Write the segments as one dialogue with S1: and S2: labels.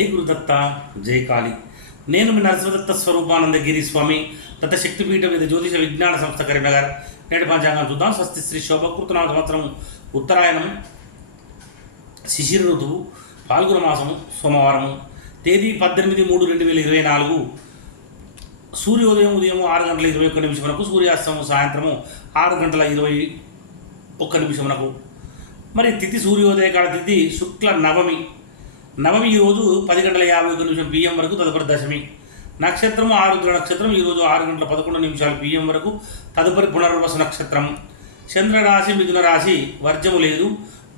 S1: జై గురుదత్త జై కాళి. నేను మీ నరసింహదత్త స్వరూపానందగిరి స్వామి దత్త శక్తిపీఠం మీద జ్యోతిష విజ్ఞాన సంస్థ కరీంనగర్. నేటి పంచాంగం చూద్దాం. స్వస్తి శ్రీ శోభకృతనామ సంవత్సరం ఉత్తరాయణం శిశిర ఋతువు పాల్గొన మాసము సోమవారము. తేదీ పద్దెనిమిది మూడు రెండు వేల ఇరవై నాలుగు. సూర్యోదయం ఉదయం ఆరు గంటల ఇరవై ఒక్క నిమిషమునకు సూర్యాస్తమం సాయంత్రము ఆరు గంటల ఇరవై ఒక్క నిమిషమునకు మరి తిథి సూర్యోదయ కాల తిథి శుక్ల నవమి. నవమి ఈరోజు పది గంటల యాభై ఒక నిమిషం పిఎం వరకు తదుపరి దశమి. నక్షత్రం ఆరుద్ర నక్షత్రం ఈరోజు ఆరు గంటల పదకొండు నిమిషాలు పిఎం వరకు తదుపరి పునర్వస నక్షత్రం చంద్రరాశి మిథున రాశి వర్జము లేదు.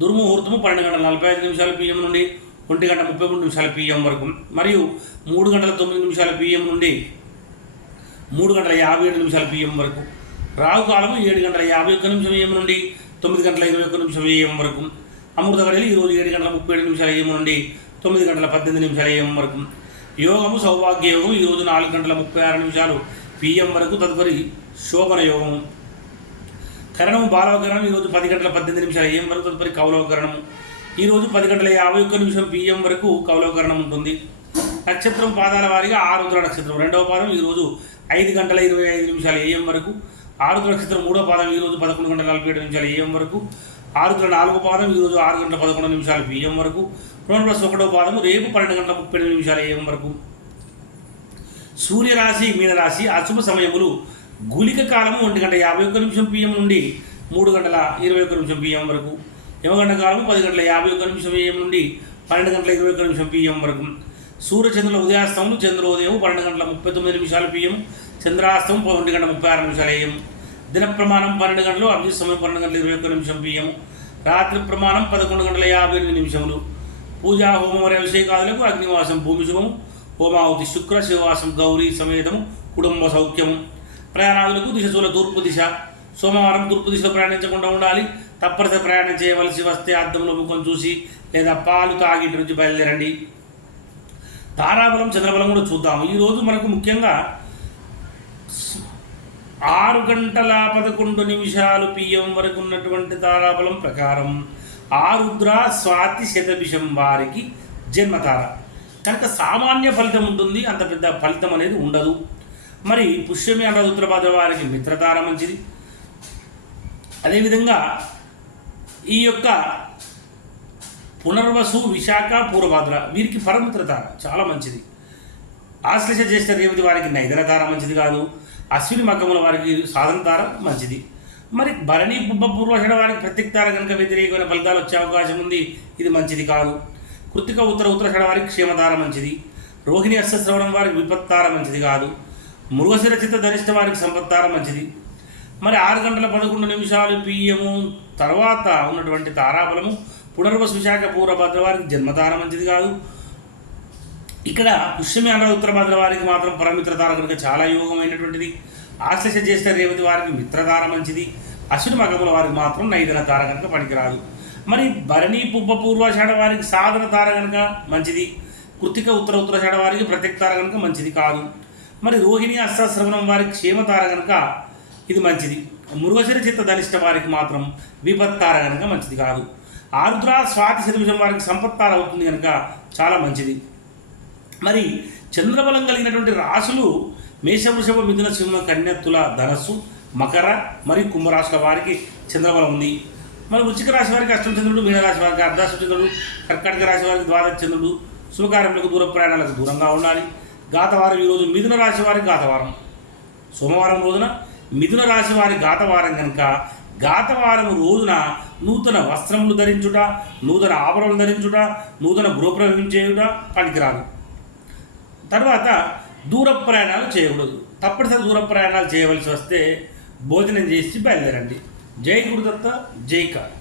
S1: దుర్ముహూర్తము పన్నెండు గంటల నలభై ఐదు నిమిషాల పిఎం నుండి ఒంటి గంట ముప్పై మూడు నిమిషాల పిఎం వరకు. మరియు మూడు గంటల తొమ్మిది నిమిషాల పిఎం నుండి మూడు గంటల యాభై ఏడు నిమిషాల పిఎం వరకు. రావు కాలము ఏడు గంటల యాభై ఒక్క నిమిషం ఏం నుండి తొమ్మిది గంటల ఇరవై ఒక్క నిమిషం ఏఎం వరకు. అమృత గడియలు ఈరోజు ఏడు గంటల ముప్పై ఏడు నిమిషాల ఏం నుండి తొమ్మిది గంటల పద్దెనిమిది నిమిషాల ఏఎం వరకు. యోగము సౌభాగ్య యోగం ఈరోజు నాలుగు గంటల ముప్పై ఆరు నిమిషాలు పిఎం వరకు తదుపరి శోభన యోగము. కరణము బాలవకరణం ఈరోజు పది గంటల పద్దెనిమిది నిమిషాలు ఏఎం వరకు తదుపరి కౌలవకరణము. ఈరోజు పది గంటల యాభై ఒక్క నిమిషం పిఎం వరకు కౌలవకరణం ఉంటుంది. నక్షత్రం పాదాల వారీగా ఆరుద్ర నక్షత్రం. రెండవ పాదం ఈరోజు ఐదు గంటల ఇరవై ఐదు నిమిషాలు ఏఎం వరకు. ఆరుద్ర నక్షత్రం మూడో పాదం ఈరోజు పదకొండు గంటల నలభై ఏడు నిమిషాల ఏఎం వరకు. ఆరుద్ర నాలుగో పాదం ఈరోజు ఆరు గంటల పదకొండు నిమిషాల పిఎం వరకు. రెండు ప్లస్ ఒకటో పాదము రేపు పన్నెండు గంటల ముప్పై ఎనిమిది నిమిషాల ఏం వరకు? సూర్యరాశి మీనరాశి అశుభ సమయములు గులిక కాలము ఒంటి గంట యాభై ఒక్క నిమిషం పిఎం నుండి మూడు గంటల ఇరవై ఒక్క నిమిషం పిఎం వరకు. యమగంట కాలము పది గంటల యాభై ఒక్క నిమిషం పిఎం నుండి పన్నెండు గంటల ఇరవై ఒక్క నిమిషం పిఎం వరకు. సూర్యచంద్రుల ఉదయాస్తములు చంద్రోదయం పన్నెండు గంటల ముప్పై తొమ్మిది నిమిషాలు పిఎం చంద్రాస్తం ఒంటి గంట ముప్పై ఆరు నిమిషాలు ఏం దిన ప్రమాణం పన్నెండు గంటలు అభిజిత్ సమయం పన్నెండు గంటల ఇరవై ఒక్క నిమిషం పిఎం రాత్రి ప్రమాణం పదకొండు గంటల యాభై ఎనిమిది నిమిషములు. పూజా హోమం మరియు అభిషేకాదులకు అగ్నివాసం భూమి శుభము హోమావతి శుక్ర శివవాసం గౌరీ సమేతము కుటుంబ సౌఖ్యము ప్రయాణాదులకు దిశ తూర్పు దిశ సోమవారం తూర్పు దిశలో ప్రయాణించకుండా ఉండాలి తప్పనిసరి ప్రయాణం చేయవలసి వస్తే అద్దంలో ముఖం చూసి లేదా పాలు తాగి ఇంటి నుంచి బయలుదేరండి తారాబలం చంద్రబలం కూడా చూద్దాము ఈరోజు మనకు ముఖ్యంగా ఆరు గంటల పదకొండు నిమిషాలు పిఎం వరకు ఉన్నటువంటి తారాబలం ప్రకారం ఆరుద్ర స్వాతి శతభిషం వారికి జన్మతార. కనుక సామాన్య ఫలితం ఉంటుంది అంత పెద్ద ఫలితం అనేది ఉండదు. మరి పుష్యమి అన్న ఉత్తరభాద్ర వారికి మిత్రతార మంచిది. అదేవిధంగా ఈ యొక్క పునర్వసు విశాఖ పూర్వభాద్ర వీరికి పరమిత్రతార చాలా మంచిది. ఆశ్లేష జ్యేష్ఠ రేవతి వారికి నైదరతార మంచిది కాదు. అశ్విని మగ్గముల వారికి సాధనతార మంచిది. మరి భరణి బుబ్బ పూర్వషడ వారికి ప్రత్యేక కనుక వ్యతిరేకమైన ఫలితాలు వచ్చే అవకాశం ఉంది ఇది మంచిది కాదు. కృతిక ఉత్తర ఉత్తర వారికి క్షేమతార మంచిది. రోహిణి అష్టశ్రవణం వారికి విపత్తార మంచిది కాదు. మృగశిర చిత్త వారికి సంపత్తార మంచిది. మరి ఆరు గంటల పదకొండు నిమిషాలు పిఎము తర్వాత ఉన్నటువంటి తారాబలము పునర్వసు విశాఖ పూర్వభద్ర వారికి జన్మతార మంచిది కాదు. ఇక్కడ పుష్యమి ఉత్తర భద్రత వారికి మాత్రం పరమిత్ర తార కనుక చాలా యోగమైనటువంటిది. ఆశ్లేష జ్యేష్ఠ రేవతి వారికి మిత్రతార మంచిది. అశ్విని మగముల వారికి మాత్రం నైదన తార కనుక పనికిరాదు. మరి భరణి పుబ్బ పూర్వాషాఢ వారికి సాధన తార కనుక మంచిది. కృతిక ఉత్తర ఉత్తరాషాఢ వారికి ప్రత్యేక తార కనుక మంచిది కాదు. మరి రోహిణి అష్టశ్రవణం వారికి క్షేమ తార కనుక ఇది మంచిది. మృగశిర చిత్త ధనిష్ట వారికి మాత్రం విపత్తార కనుక మంచిది కాదు. ఆరుద్ర స్వాతి శతభిషం వారికి సంపత్తార అవుతుంది కనుక చాలా మంచిది. మరి చంద్రబలం కలిగినటువంటి రాశులు మేషవృషభ మిథున సింహ కన్య తుల ధనస్సు మకర మరియు కుంభరాశుల వారికి చంద్రబలం ఉంది. మరి వృచ్చిక రాశి వారికి అష్టమచంద్రుడు మీనరాశి వారికి అర్ధాష్టమ కర్కాటక రాశి వారికి ద్వాదశచంద్రుడు శుభకార్యములకు దూర ప్రయాణాలకు దూరంగా ఉండాలి. గాతవారం ఈరోజు మిథున రాశి వారి గాతవారం. సోమవారం రోజున మిథున రాశి వారి గాతవారం కనుక గాతవారం రోజున నూతన వస్త్రములు ధరించుట నూతన ఆభరణలు ధరించుట నూతన గృహప్రవేశం చేయుట పనికిరాదు. తర్వాత దూర ప్రయాణాలు చేయకూడదు. తప్పనిసరి దూర ప్రయాణాలు చేయవలసి వస్తే భోజనం చేసి బయలుదేరండి. జై గురుదత్త జై కాళీ.